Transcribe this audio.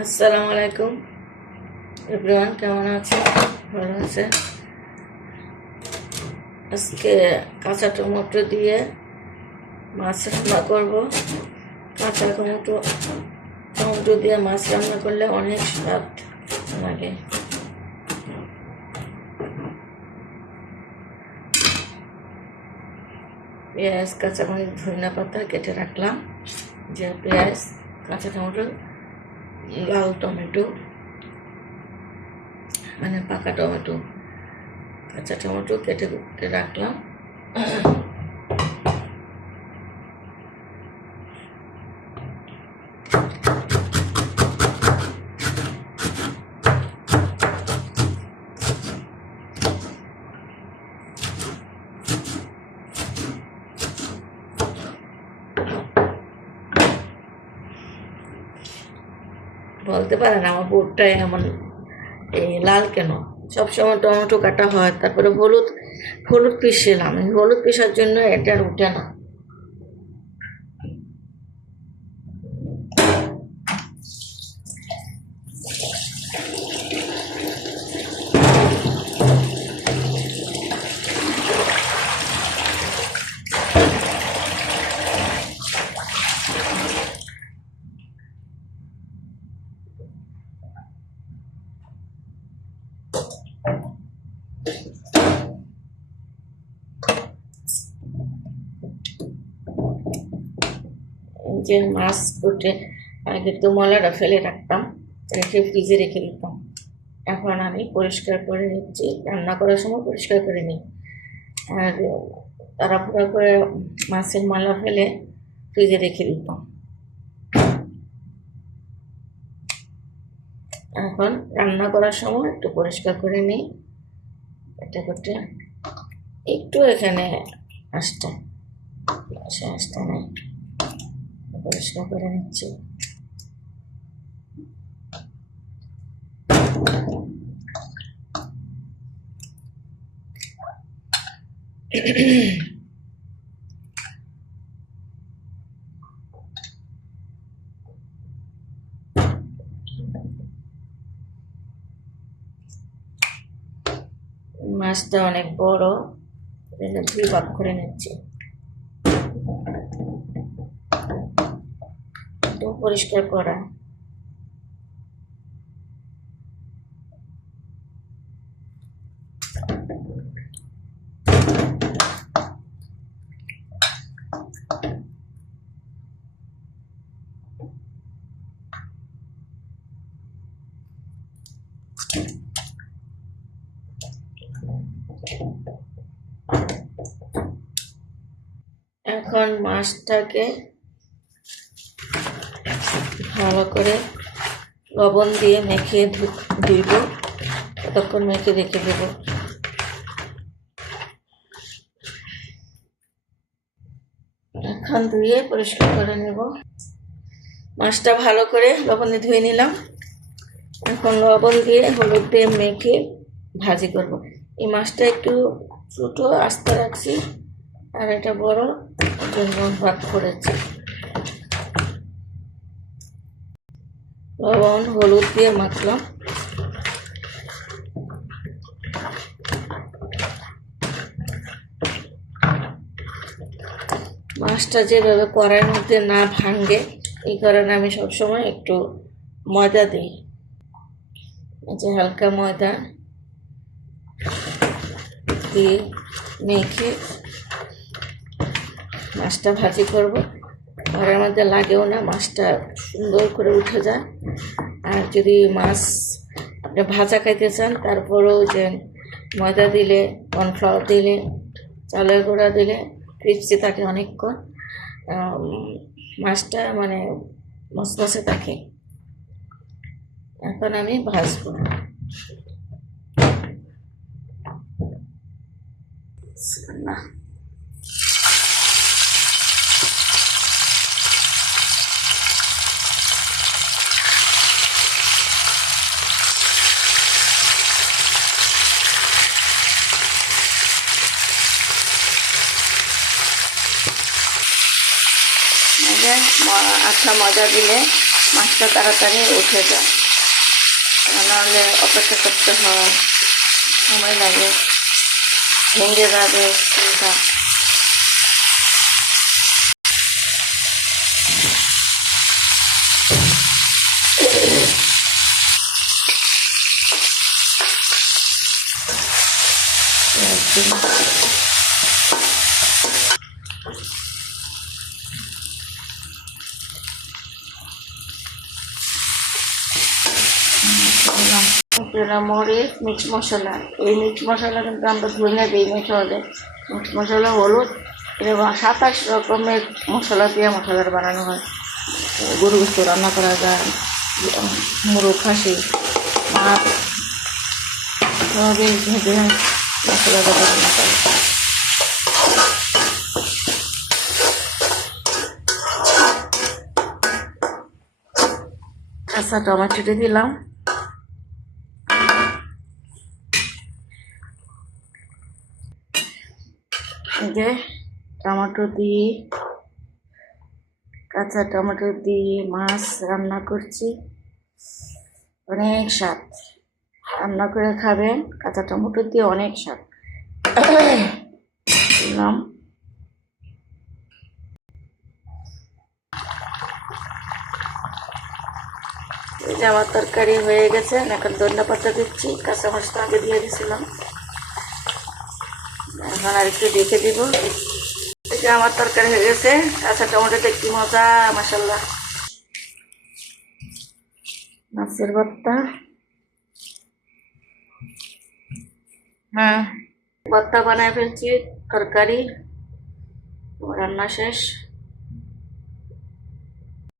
আসসালামু আলাইকুম এভরিওয়ান, কেমন আছেন? ভালো আছে। আজকে কাঁচা টমেটো দিয়ে মাছ রান্না করব। কাঁচা টমেটো দিয়ে মাছ রান্না করলে অনেক স্বাদ লাগে। পেঁয়াজ, কাঁচামরিচ, ধনিয়া পাতা কেটে রাখলাম। যে পেঁয়াজ, কাঁচা টমেটো, লাল টমেটো মানে পাকা টমেটো, কাঁচা টমেটো কেটে রাখলাম। বলতে পারেন আমার বোর্ডটা এমন এই লাল কেন? সবসময় টমেটো কাটা হয়, তারপরে হলুদ হলুদ পিষছিলাম, হলুদ পিষার জন্য এটা আর উঠে না। যে মাছ উঠে আগে তো ময়লাটা ফেলে রাখতাম, রেখে ফ্রিজে রেখে দিতাম। এখন আমি পরিষ্কার করে নিচ্ছি, রান্না করার সময় পরিষ্কার করে নিই। আর তাড়াহুড়া করে মাছের ময়লা ফেলে ফ্রিজে রেখে দিতাম। এখন রান্না করার সময় একটু পরিষ্কার করে নিই। এটা করতে একটু এখানে আসতে নেই, পরিষ্কার করে নিচ্ছি। মাছটা অনেক বড়, দুই ভাগ করে নিচ্ছি। একটু পরিষ্কার করা। এখন মাছটাকে ভালো করে লবণ দিয়ে মেখে ধুইব, তখন মেখে রেখে দেব। এখন ধুয়ে পরিষ্কার করে নেব। মাছটা ভালো করে লবণ দিয়ে ধুয়ে নিলাম। এখন লবণ দিয়ে হলুদ দিয়ে মেখে ভাজি করব। এই মাছটা একটু ছোটো আস্তে রাখছি, আর এটা বড়, জন্য ভাগ করেছি। লবণ হলুদ দিয়ে মাখলাম। মাছটা যেভাবে কড়াইয়ের মধ্যে না ভাঙে, এই কারণে আমি সবসময় একটু ময়দা দিই। যে হালকা ময়দা দিয়ে মেখে মাছটা ভাজি করব। কড়াইয়ের মধ্যে লাগেও না, মাছটা সুন্দর করে উঠে যায়। আর যদি মাছ আপনি ভাজা খাইতে চান, তারপরেও যে ময়দা দিলে, কর্নফ্লাওয়ার দিলে, চালের গুঁড়া দিলে ক্রিস্পি থাকে অনেকক্ষণ, মাছটা মানে মচমচে থাকে। এখন আমি ভাজবো। না, আচ্ছা, মজা দিলে মাছটা তাড়াতাড়ি উঠে যায়, নাহলে অপেক্ষা করতে হয়, সময় লাগে, ভেঙে যাবে এটা। মরিচ, মিক্স মশলা, এই মিক্স মশলা কিন্তু আমরা ধরে দিই সহজে। মিক্স মশলা, হলুদ এবং 27 রকমের মশলা দিয়ে মশলাটা বানানো হয়। গরু গোস্ত রান্না করা যায়, মুরগ, খাসি, মাছ সবই ভেজে মশলাটা রান্না করে। কাঁচা টমেটো দিলাম, যে টমেটো দিয়ে, কাঁচা টমেটো দিয়ে মাছ রান্না করছি, অনেক স্বাদ। রান্না করে খাবেন, কাঁচা টমেটো দিয়ে অনেক স্বাদ। দিলাম এই যে আমার তরকারি হয়ে গেছে, এখন ধনিয়া পাতা দিচ্ছি, কাঁচা মশলা আগে দিয়ে দিয়েছিলাম, এখন আর একটু দেখে দিব। এই যে আমার তরকারি হয়ে গেছে, কাঁচা টমেটোতে কি মজা, মাশাআল্লাহ। মাছের ভর্তা, হ্যাঁ ভর্তা বানায় ফেলছি, তরকারি রান্না শেষ।